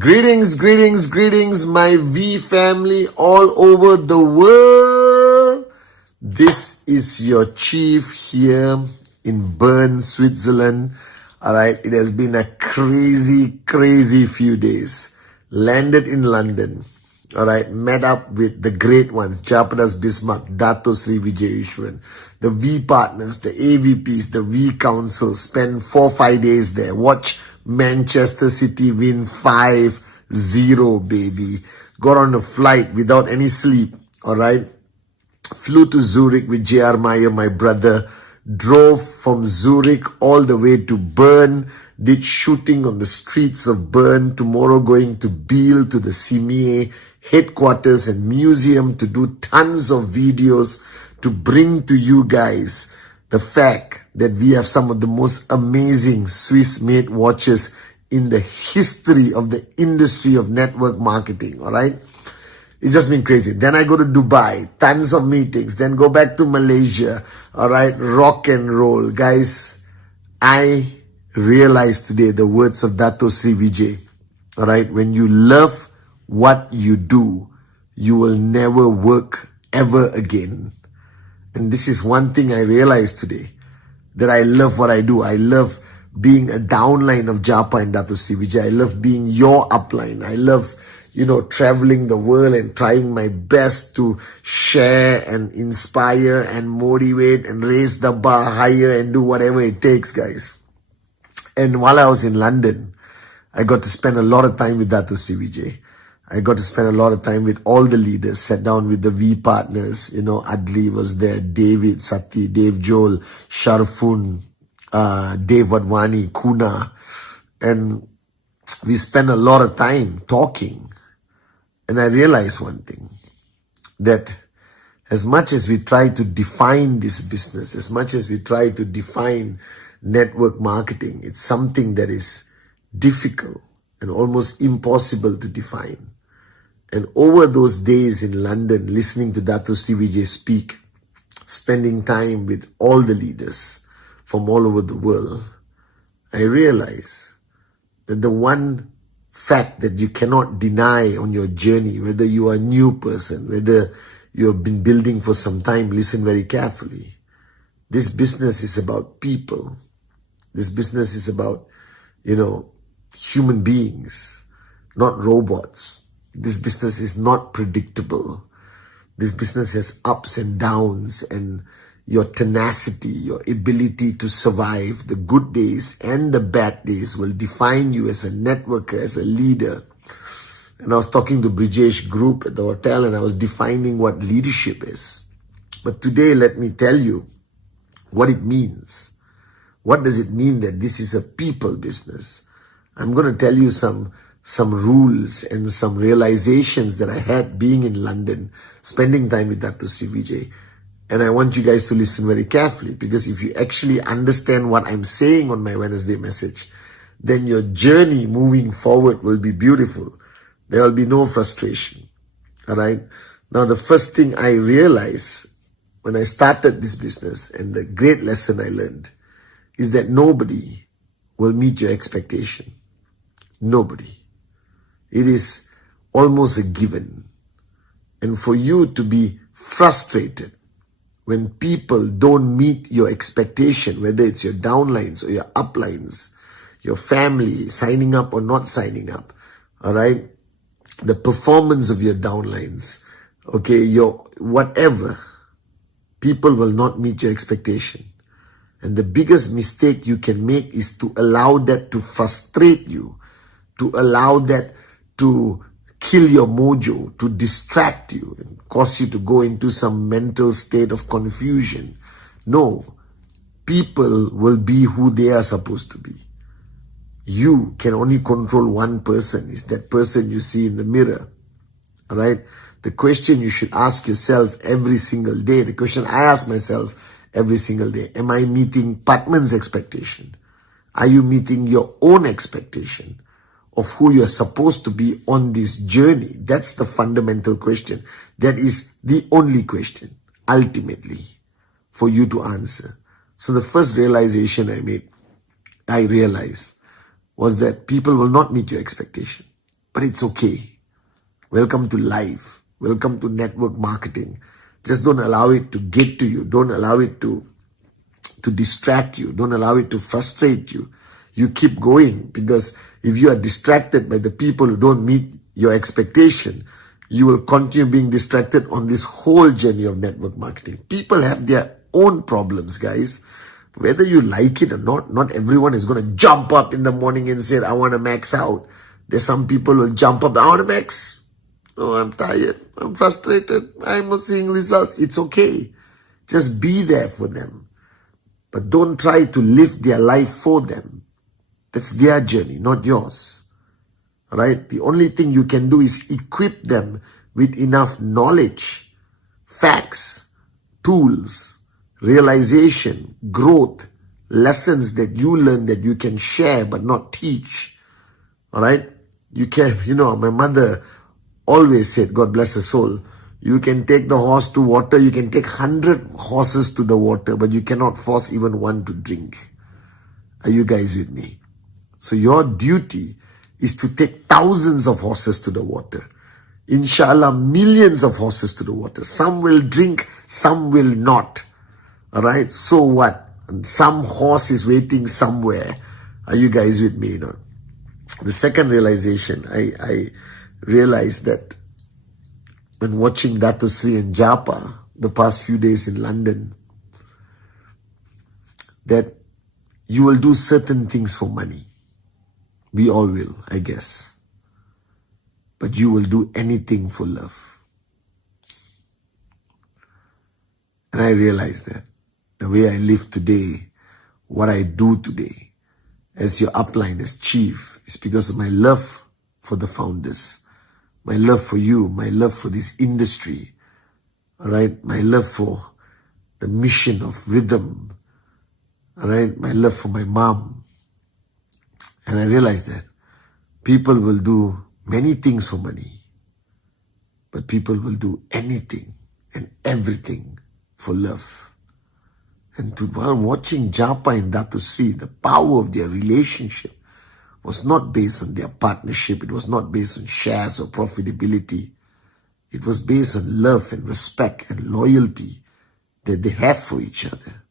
Greetings, greetings, greetings, my V family all over the world. This is your chief here in Bern, Switzerland. Alright, it has been a crazy few days. Landed in London. Alright, met up with the great ones, Japadas Bismarck, Dato Sri Vijay Ishwaran, the V partners, the AVPs, the V council, spent 4-5 days there. Watch Manchester City win 5-0, baby. Got on a flight without any sleep, alright. Flew to Zurich with J.R. Meyer, my brother. Drove from Zurich all the way to Bern. Did shooting on the streets of Bern. Tomorrow going to Biel, to the CME headquarters and museum to do tons of videos to bring to you guys the fact that we have some of the most amazing Swiss-made watches in the history of the industry of network marketing, alright? It's just been crazy. Then I go to Dubai, tons of meetings, then go back to Malaysia, alright? Rock and roll. Guys, I realized today the words of Dato Sri Vijay, alright? When you love what you do, you will never work ever again. And this is one thing I realized today, that I love what I do. I love being a downline of Japa and Dato Sri Vijay. I love being your upline. I love, traveling the world and trying my best to share and inspire and motivate and raise the bar higher and do whatever it takes, guys. And while I was in London, I got to spend a lot of time with Dato Sri Vijay. I got to spend a lot of time with all the leaders, sat down with the V partners, Adli was there, David, Sati, Dave Joel, Sharfun, Dave Wadhwani, Kuna. And we spent a lot of time talking. And I realized one thing, that as much as we try to define this business, as much as we try to define network marketing, it's something that is difficult and almost impossible to define. And over those days in London, listening to Dato Sri Vijay speak, spending time with all the leaders from all over the world, I realized that the one fact that you cannot deny on your journey, whether you are a new person, whether you have been building for some time, listen very carefully. This business is about people. This business is about, human beings, not robots. This business is not predictable. This business has ups and downs, and your tenacity, your ability to survive the good days and the bad days will define you as a networker, as a leader. And I was talking to Brijesh Group at the hotel, and I was defining what leadership is. But today, let me tell you what it means. What does it mean that this is a people business? I'm going to tell you some rules and some realizations that I had being in London, spending time with Dato Sri Vijay. And I want you guys to listen very carefully, because if you actually understand what I'm saying on my Wednesday message, then your journey moving forward will be beautiful. There will be no frustration. Alright? Now, the first thing I realized when I started this business, and the great lesson I learned, is that nobody will meet your expectation. Nobody. It is almost a given. And for you to be frustrated when people don't meet your expectation, whether it's your downlines or your uplines, your family signing up or not signing up, alright? The performance of your downlines, okay, your whatever, people will not meet your expectation. And the biggest mistake you can make is to allow that to frustrate you, to allow that to kill your mojo, to distract you and cause you to go into some mental state of confusion. No, people will be who they are supposed to be. You can only control one person. It's that person you see in the mirror. Alright? The question you should ask yourself every single day, the question I ask myself every single day, am I meeting Patman's expectation? Are you meeting your own expectation of who you're supposed to be on this journey? That's the fundamental question. That is the only question, ultimately, for you to answer. So the first realization I realized, was that people will not meet your expectation. But it's okay. Welcome to life. Welcome to network marketing. Just don't allow it to get to you. Don't allow it to distract you. Don't allow it to frustrate you. You keep going, because if you are distracted by the people who don't meet your expectation, you will continue being distracted on this whole journey of network marketing. People have their own problems, guys. Whether you like it or not everyone is going to jump up in the morning and say, I want to max out. There's some people who will jump up, I want to max. Oh, I'm tired. I'm frustrated. I'm not seeing results. It's okay. Just be there for them. But don't try to live their life for them. That's their journey, not yours. Right? The only thing you can do is equip them with enough knowledge, facts, tools, realization, growth, lessons that you learn that you can share but not teach. All right? You can, my mother always said, God bless her soul, you can take the horse to water, you can take 100 horses to the water, but you cannot force even one to drink. Are you guys with me? So your duty is to take thousands of horses to the water. Inshallah, millions of horses to the water. Some will drink, some will not. All right? So what? And some horse is waiting somewhere. Are you guys with me? The second realization, I realized that when watching Dato Sri and Japa the past few days in London, that you will do certain things for money. We all will, I guess. But you will do anything for love. And I realized that the way I live today, what I do today, as your upline, as chief, is because of my love for the founders, my love for you, my love for this industry, all right, my love for the mission of rhythm, all right, my love for my mom. And I realized that people will do many things for money, but people will do anything and everything for love. And while watching Japa and Dato Sri, the power of their relationship was not based on their partnership. It was not based on shares or profitability. It was based on love and respect and loyalty that they have for each other.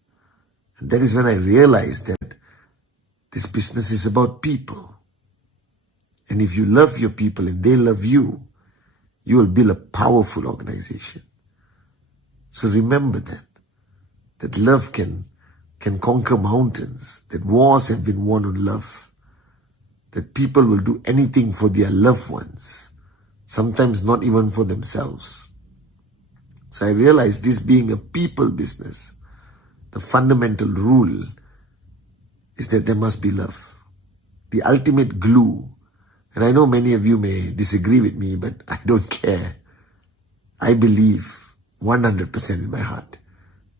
And that is when I realized that this business is about people. And if you love your people and they love you, you will build a powerful organization. So remember that love can conquer mountains, that wars have been won on love, that people will do anything for their loved ones, sometimes not even for themselves. So I realized, this being a people business, the fundamental rule is that there must be love. The ultimate glue. And I know many of you may disagree with me, but I don't care. I believe 100% in my heart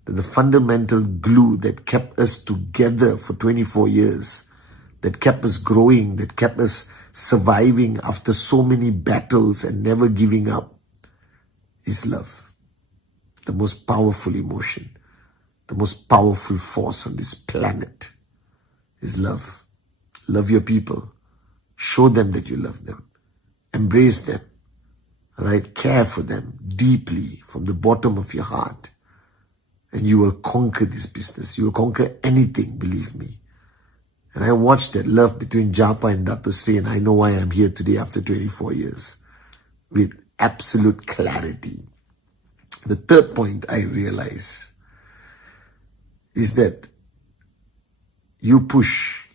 that the fundamental glue that kept us together for 24 years, that kept us growing, that kept us surviving after so many battles and never giving up, is love. The most powerful emotion, the most powerful force on this planet is love. Love your people. Show them that you love them. Embrace them. Right? Care for them deeply from the bottom of your heart. And you will conquer this business. You will conquer anything, believe me. And I watched that love between Japa and Dato Sri, and I know why I'm here today after 24 years with absolute clarity. The third point I realize is that you push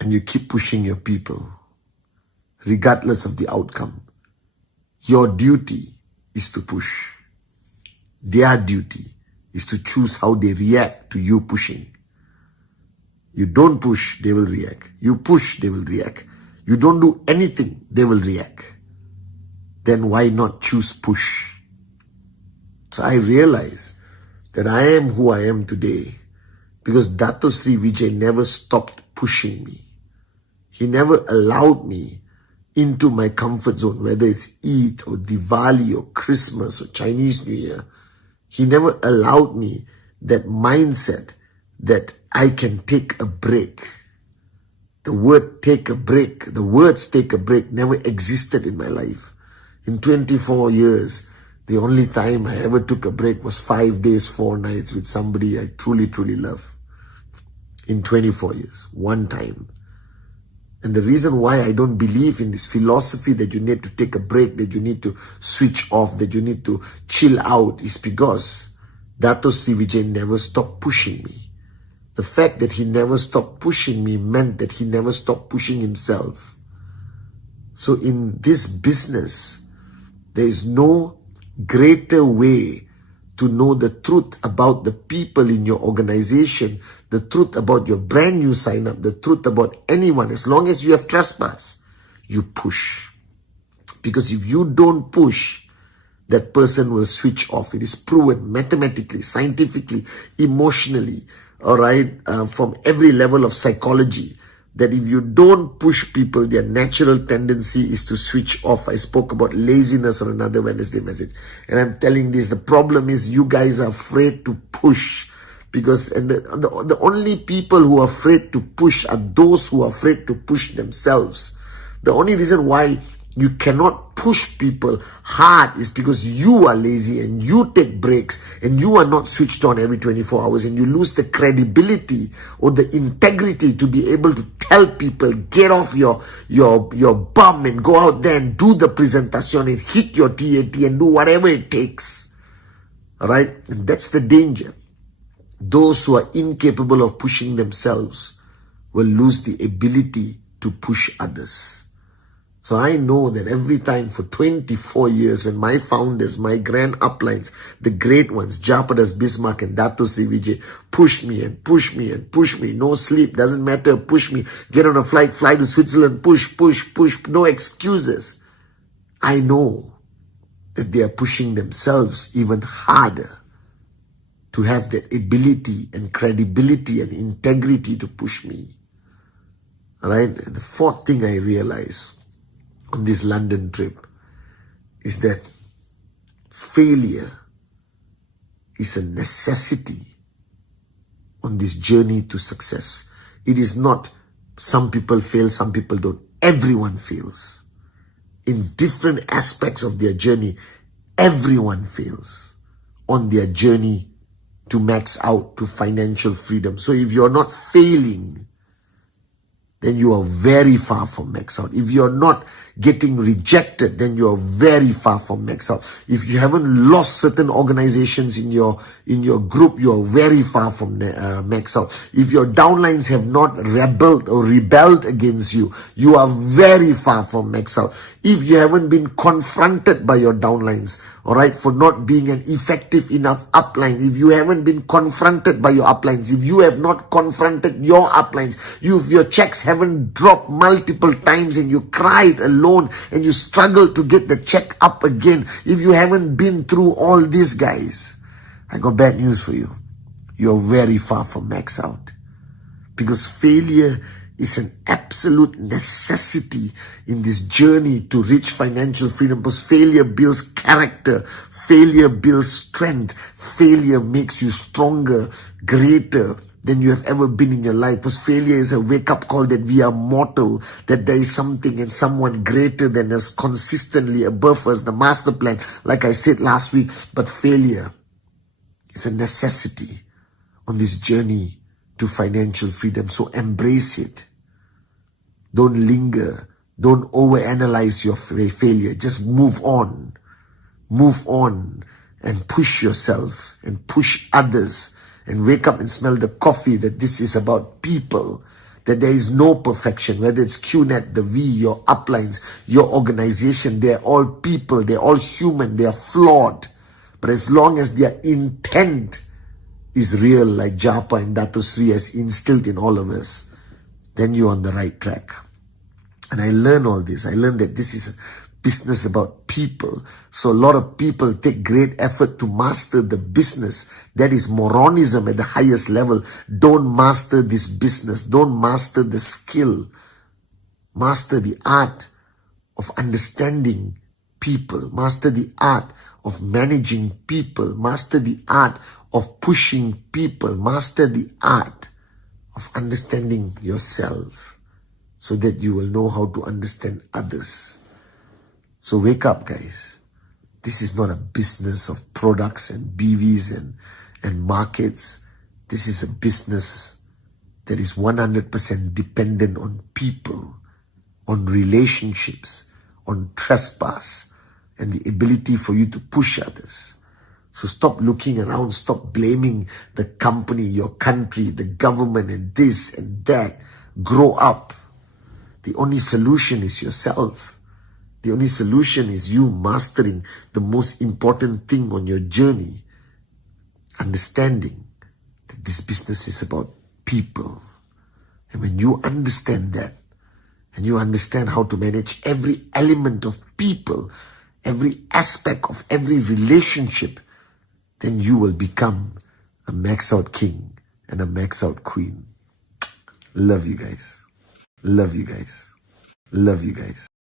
and you keep pushing your people regardless of the outcome. Your duty is to push. Their duty is to choose how they react to you pushing. You don't push, they will react. You push, they will react. You don't do anything, they will react. Then why not choose push? So I realize that I am who I am today because Dato Sri Vijay never stopped pushing me. He never allowed me into my comfort zone, whether it's Eid or Diwali or Christmas or Chinese New Year. He never allowed me that mindset that I can take a break. The word take a break, the words take a break never existed in my life. In 24 years, the only time I ever took a break was 5 days, 4 nights with somebody I truly, truly love. In 24 years, one time. And the reason why I don't believe in this philosophy that you need to take a break, that you need to switch off, that you need to chill out is because Dato Sri Vijay never stopped pushing me. The fact that he never stopped pushing me meant that he never stopped pushing himself. So in this business, there is no greater way to know the truth about the people in your organization, the truth about your brand new sign up, the truth about anyone. As long as you have trespass, you push. Because if you don't push, that person will switch off. It is proven mathematically, scientifically, emotionally, all right, from every level of psychology, that if you don't push people, their natural tendency is to switch off. I spoke about laziness on another Wednesday message. And I'm telling this, the problem is you guys are afraid to push. Because the only people who are afraid to push are those who are afraid to push themselves. The only reason why you cannot push people hard is because you are lazy and you take breaks and you are not switched on every 24 hours, and you lose the credibility or the integrity to be able to tell people, get off your bum and go out there and do the presentation and hit your TAT and do whatever it takes. All right? And that's the danger. Those who are incapable of pushing themselves will lose the ability to push others. So I know that every time for 24 years when my founders, my grand uplines, the great ones, Japadas, Bismarck and Dato Sri Vijay, push me and push me and push me, no sleep, doesn't matter, push me, get on a flight, fly to Switzerland, push, no excuses. I know that they are pushing themselves even harder to have that ability and credibility and integrity to push me. All right? And the fourth thing I realized on this London trip is that failure is a necessity on this journey to success. It is not some people fail, some people don't. Everyone fails. In different aspects of their journey, everyone fails on their journey to max out to financial freedom. So if you're not failing, then you are very far from max out. If you're not getting rejected, then you are very far from max out. If you haven't lost certain organizations in your group, you are very far from max out. If your downlines have not rebelled against you, you are very far from max out. If you haven't been confronted by your downlines, all right, for not being an effective enough upline, if you haven't been confronted by your uplines, if you have not confronted your uplines, if your checks haven't dropped multiple times and you cried alone and you struggle to get the check up again, if you haven't been through all these guys, I got bad news for you. You're very far from max out. Because failure is an absolute necessity in this journey to reach financial freedom, because failure builds character, failure builds strength, failure makes you stronger, greater than you have ever been in your life. Because failure is a wake-up call that we are mortal, that there is something and someone greater than us, consistently above us, the master plan, like I said last week. But failure is a necessity on this journey to financial freedom. So embrace it. Don't linger. Don't overanalyze your failure. Just move on. Move on and push yourself and push others and wake up and smell the coffee, that this is about people, that there is no perfection, whether it's QNet, the V, your uplines, your organization, they're all people, they're all human, they are flawed. But as long as their intent is real, like Japa and Dato Sri has instilled in all of us, then you're on the right track. And I learned all this. I learned that this is a business about people. So a lot of people take great effort to master the business. That is moronism at the highest level. Don't master this business. Don't master the skill. Master the art of understanding people. Master the art of managing people. Master the art of pushing people. Master the art of understanding yourself. so that you will know how to understand others. So wake up, guys. This is not a business of products and BVs and markets. This is a business that is 100% dependent on people, on relationships, on trespass, and the ability for you to push others. So stop looking around, stop blaming the company, your country, the government, and this and that. Grow up. The only solution is yourself. The only solution is you mastering the most important thing on your journey. Understanding that this business is about people. And when you understand that, and you understand how to manage every element of people, every aspect of every relationship, then you will become a max out king and a max out queen. Love you guys. Love you guys. Love you guys.